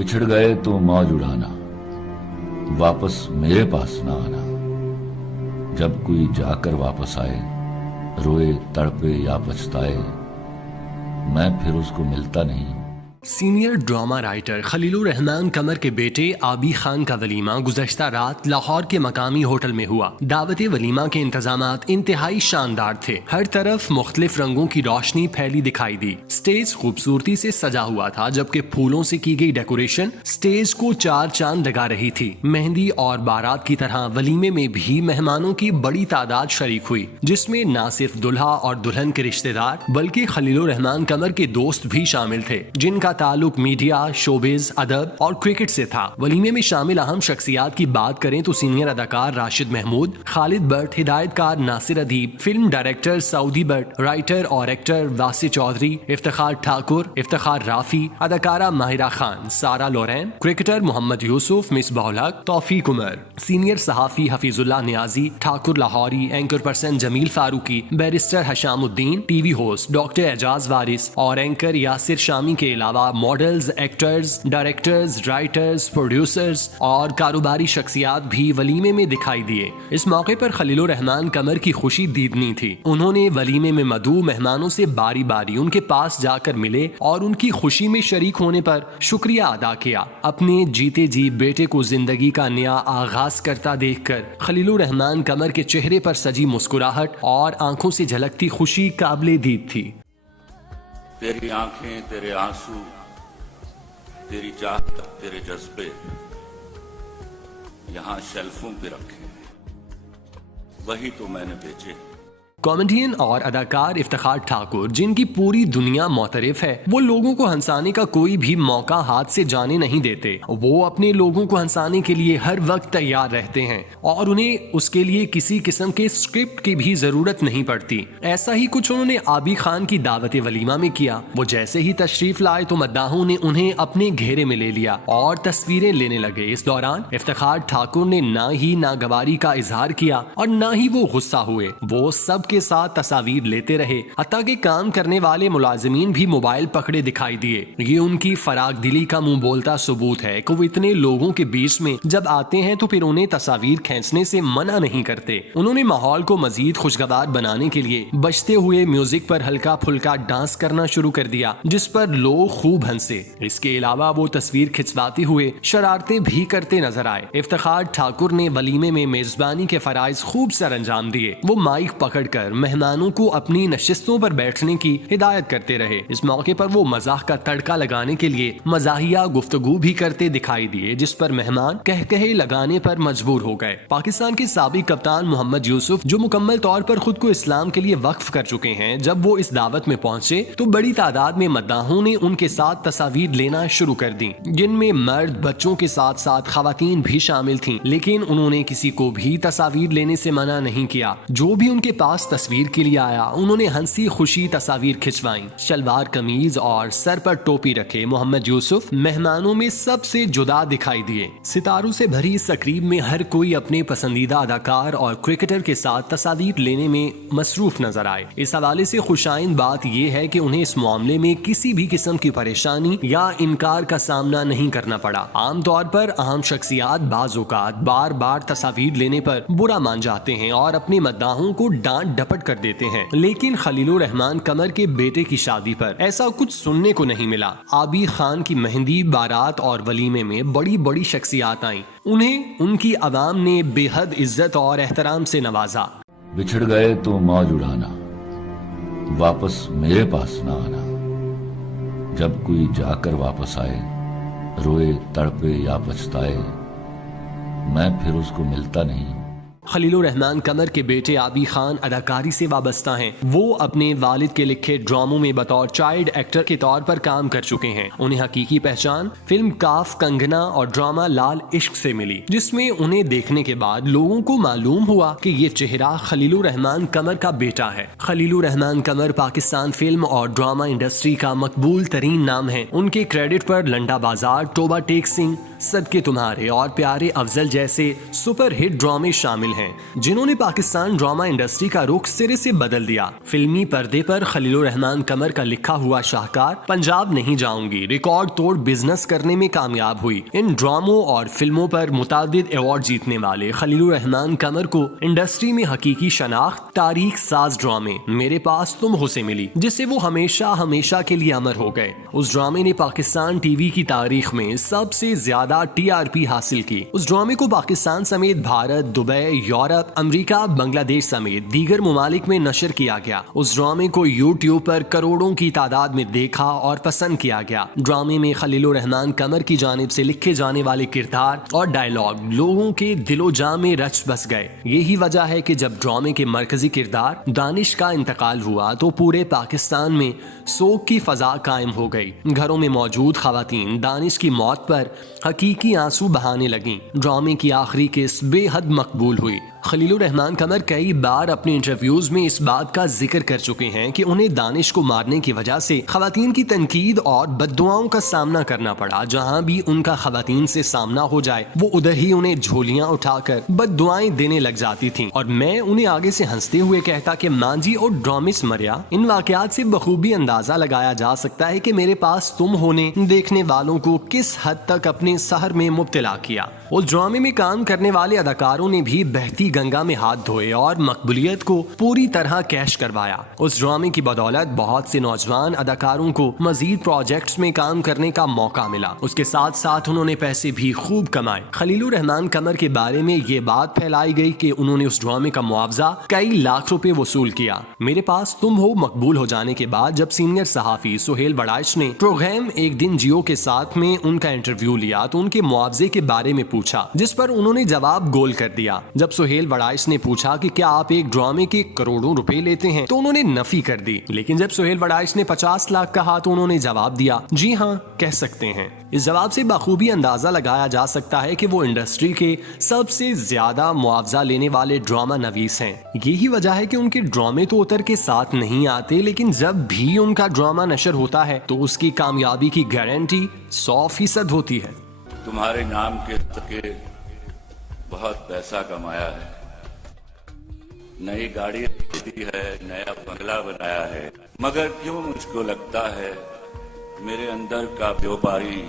बिछड़ गए तो मौज उड़ाना, वापस मेरे पास ना आना। जब कोई जाकर वापस आए, रोए तड़पे या पछताए, मैं फिर उसको मिलता नहीं। Senior drama writer Khalilur Rahman Qamar के बेटे आबी खान का वलीमा गुज़श्ता रात लाहौर के मकामी होटल में हुआ। दावत वलीमा के इंतजामात इंतहाई शानदार थे। हर तरफ मुख्तलिफ रंगों की रोशनी फैली दिखाई दी। स्टेज खूबसूरती से सजा हुआ था, जबकि फूलों से की गई डेकोरेशन स्टेज को चार चांद लगा रही थी। मेहंदी और बारात की तरह वलीमे में भी मेहमानों की बड़ी तादाद शरीक हुई, जिसमें न सिर्फ दुल्हा और दुल्हन के रिश्तेदार बल्कि खलीलुर रहमान कमर के दोस्त भी शामिल थे, जिनका ताल्लुक मीडिया, शोबिज, अदब और क्रिकेट से था। वलीमे में शामिल अहम शख्सियात की बात करें तो सीनियर अदाकार राशिद महमूद, खालिद भट्ट, हिदायतकार Nasir Adeeb, film director Saudi Bhatt, writer और एक्टर वासी चौधरी, इफ्तिखार ठाकुर, इफ्तिखार राफी, अदाकारा माहिरा खान, सारा लोरेन, क्रिकेटर मोहम्मद यूसुफ, मिसबाहुल हक, तौफीक उमर, सीनियर सहाफी Hafeezullah Niazi, Thakur Lahori, anchor person Jamil Farooqui, barrister Hashamuddin, TV host doctor Ejaz Waris और एंकर यासिर शामी के अलावा models, actors, directors, writers, producers और कारोबारी शख्सियात भी वलीमे में दिखाई दिए। इस मौके पर खलीलुर रहमान कमर की खुशी दीदनी थी। उन्होंने वलीमे में मदऊ मेहमानों से बारी बारी उनके पास जाकर मिले और उनकी खुशी में शरीक होने पर शुक्रिया अदा किया। अपने जीते जी बेटे को जिंदगी का नया आगाज करता देखकर खलीलुर रहमान कमर के चेहरे पर सजी मुस्कुराहट और आंखों से झलकती खुशी काबिले दीद थी। तेरी आंखें, तेरे आंसू, तेरी चाहत, तेरे जज्बे यहां शेल्फों पे रखे हैं, वही तो मैंने बेचे। कॉमेडियन और अदाकार इफ्तिखार ठाकुर, जिनकी पूरी दुनिया मोतरिफ है, वो लोगों को हंसाने का कोई भी मौका हाथ से जाने नहीं देते। वो अपने लोगों को हंसाने के लिए हर वक्त तैयार रहते हैं और उन्हें उसके लिए किसी किस्म के स्क्रिप्ट की भी जरूरत नहीं पड़ती। ऐसा ही कुछ उन्होंने आबी खान की दावत वलीमा में किया। वो जैसे ही तशरीफ लाए तो मद्दाहों ने उन्हें अपने घेरे में ले लिया और तस्वीरें लेने लगे। इस दौरान इफ्तिखार ठाकुर ने ना ही नागवारी का इजहार किया और ना ही वो गुस्सा हुए। वो सब के साथ तस्वीर लेते रहे, हत्ता के काम करने वाले मुलाजिमीन भी मोबाइल पकड़े दिखाई दिए। ये उनकी फराग दिली का मुंह बोलता सबूत है कि वो इतने लोगों के बीच में जब आते हैं तो फिर उन्हें तस्वीर खींचने से मना नहीं करते। उन्होंने माहौल को मजीद खुशगवार बनाने के लिए बजते हुए म्यूजिक पर हल्का फुल्का डांस करना शुरू कर दिया, जिस पर लोग खूब हंसे। इसके अलावा वो तस्वीर खिंचवाते हुए शरारतें भी करते नजर आए। इफ्तिखार ठाकुर ने वलीमे में मेजबानी के फराइज खूब सर अंजाम दिए। वो माइक पकड़कर मेहमानों को अपनी नशिस्तों पर बैठने की हिदायत करते रहे। इस मौके पर वो मजाक का तड़का लगाने के लिए मजाहिया गुफ्तगू भी करते दिखाई दिए, जिस पर मेहमान कहकहे लगाने पर मजबूर हो गए। पाकिस्तान के साबिक कप्तान मोहम्मद यूसुफ, जो मुकम्मल तौर पर खुद को इस्लाम के लिए वक्फ कर चुके हैं, जब वो इस दावत में पहुंचे तो बड़ी तादाद में मद्दाहों ने उनके साथ तस्वीर लेना शुरू कर दी, जिनमें मर्द, बच्चों के साथ साथ खवातीन भी शामिल थीं। लेकिन उन्होंने किसी को भी तस्वीर लेने से मना नहीं किया। जो भी उनके पास तस्वीर के लिए आया, उन्होंने हंसी खुशी तस्वीर खिंचवाई। शलवार कमीज और सर पर टोपी रखे मोहम्मद यूसुफ मेहमानों में सबसे जुदा दिखाई दिए। सितारों से भरी इस तकरीब में हर कोई अपने पसंदीदा अदाकार और क्रिकेटर के साथ तस्वीर लेने में मसरूफ नजर आए। इस हवाले से खुशाइन बात यह है कि उन्हें इस मामले में किसी भी किस्म की परेशानी या इनकार का सामना नहीं करना पड़ा। आमतौर पर अहम शख्सियात बाज़-औक़ात बार बार तस्वीर लेने पर बुरा मान जाते हैं और अपने मद्दाहों को डांट डपट कर देते हैं, लेकिन खलीलुर रहमान कमर के बेटे की शादी पर ऐसा कुछ सुनने को नहीं मिला। आबी खान की मेहंदी, बारात और वलीमे में बड़ी बड़ी शख्सियात आईं। उन्हें उनकी आवाम ने बेहद इज्जत और एहतराम से नवाजा। बिछड़ गए तो मौज उड़ाना, वापस मेरे पास ना आना। जब कोई जाकर वापस आए, रोए तड़पे या पछताए, मैं फिर उसको मिलता नहीं। खलीलुर रहमान कमर के बेटे आबी खान अदाकारी से वाबस्ता हैं। वो अपने वालिद के लिखे ड्रामों में बतौर चाइल्ड एक्टर के तौर पर काम कर चुके हैं। उन्हें हकीकी पहचान फिल्म काफ, कंगना और ड्रामा लाल इश्क से मिली, जिसमें उन्हें देखने के बाद लोगों को मालूम हुआ कि ये चेहरा खलीलुर रहमान कमर का बेटा है। खलीलुर रहमान कमर पाकिस्तान फिल्म और ड्रामा इंडस्ट्री का मकबूल तरीन नाम है। उनके क्रेडिट पर लंडा बाजार, तोबा टेक सिंह, सदके तुम्हारे और प्यारे अफजल जैसे सुपर हिट ड्रामे शामिल हैं जिन्होंने पाकिस्तान ड्रामा इंडस्ट्री का रुख सिरे से बदल दिया। फिल्मी पर्दे पर खलीलुर रहमान कमर का लिखा हुआ शाहकार पंजाब नहीं जाऊंगी रिकॉर्ड तोड़ बिजनेस करने में कामयाब हुई। इन ड्रामों और फिल्मों पर मुतादिद अवार्ड जीतने वाले खलीलुर रहमान कमर को इंडस्ट्री में हकीकी शनाख्त तारीख साज ड्रामे मेरे पास तुम हो से मिली, जिससे वो हमेशा हमेशा के लिए अमर हो गए। उस ड्रामे ने पाकिस्तान टीवी की तारीख में सबसे ज्यादा टीआरपी हासिल की। उस ड्रामे को पाकिस्तान समेत Bharat, Dubai, Europe, America, Bangladesh समेत दीगर मुमालिक में नशर किया गया। उस ड्रामे को यूट्यूब पर करोड़ों की तादाद में देखा और पसंद किया गया। ड्रामे में खलीलुर रहमान कमर की जानिब से लिखे जाने वाले किरदार और डायलॉग लोगों के दिलो जां में रच बस गए। यही वजह है कि जब ड्रामे के मरकजी किरदार दानिश का इंतकाल हुआ तो पूरे पाकिस्तान में सोग की फजा कायम हो गई। घरों में मौजूद खवातीन दानिश की मौत पर हकीकी आंसू बहाने लगीं। ड्रामे की आखिरी किस्त बेहद मकबूल हुई। खलीलुर रहमान कमर कई बार अपने इंटरव्यूज में इस बात का जिक्र कर चुके हैं कि उन्हें दानिश को मारने की वजह से खवातीन की तनकीद और बद्दुआओं का सामना करना पड़ा। जहां भी उनका खवातीन से सामना हो जाए वो उधर ही उन्हें झोलियां उठाकर बद्दुआएं देने लग जाती थीं और मैं उन्हें आगे से हंसते हुए कहता कि मांझी और ड्रामिस मरिया। इन वाकयात से बखूबी अंदाजा लगाया जा सकता है कि मेरे पास तुम होने देखने वालों को किस हद तक अपने सहर में मुब्तला किया। उस ड्रामे में काम करने वाले अदाकारों ने भी बहती गंगा में हाथ धोए और मकबूलियत को पूरी तरह कैश करवाया। उस ड्रामे की बदौलत बहुत से नौजवान अदाकारों को मजीद प्रोजेक्ट्स में काम करने का मौका मिला। उसके साथ साथ उन्होंने पैसे भी खूब कमाए। खलीलुर रहमान कमर के बारे में ये बात फैलाई गई कि उन्होंने उस ड्रामे का मुआवजा कई लाख रुपए वसूल किया। मेरे पास तुम हो मकबूल हो जाने के बाद जब सीनियर सहाफी सुहेल वड़ाइश ने प्रोग्राम एक दिन जियो के साथ में उनका इंटरव्यू लिया तो उनके मुआवजे के बारे में पूछा, जिस पर उन्होंने जवाब गोल कर दिया। जब सुहेल वड़ाइश ने पूछा कि क्या आप एक ड्रामे के करोड़ों रुपए लेते हैं तो उन्होंने नफी कर दी। लेकिन जब सुहेल वड़ाइश ने 50 लाख कहा तो उन्होंने जवाब दिया, जी हाँ कह सकते हैं। इस जवाब से बखूबी अंदाजा लगाया जा सकता है कि वो इंडस्ट्री के सबसे ज्यादा मुआवजा लेने वाले ड्रामा नवीस हैं। यही वजह है कि उनके ड्रामे तो उतर के साथ नहीं आते, लेकिन जब भी उनका ड्रामा नशर होता है तो उसकी कामयाबी की गारंटी 100% होती है। तुम्हारे नाम के सदके बहुत पैसा कमाया है, नई गाड़ी खरीदी है, नया बंगला बनाया है, मगर क्यों मुझको लगता है मेरे अंदर का व्यापारी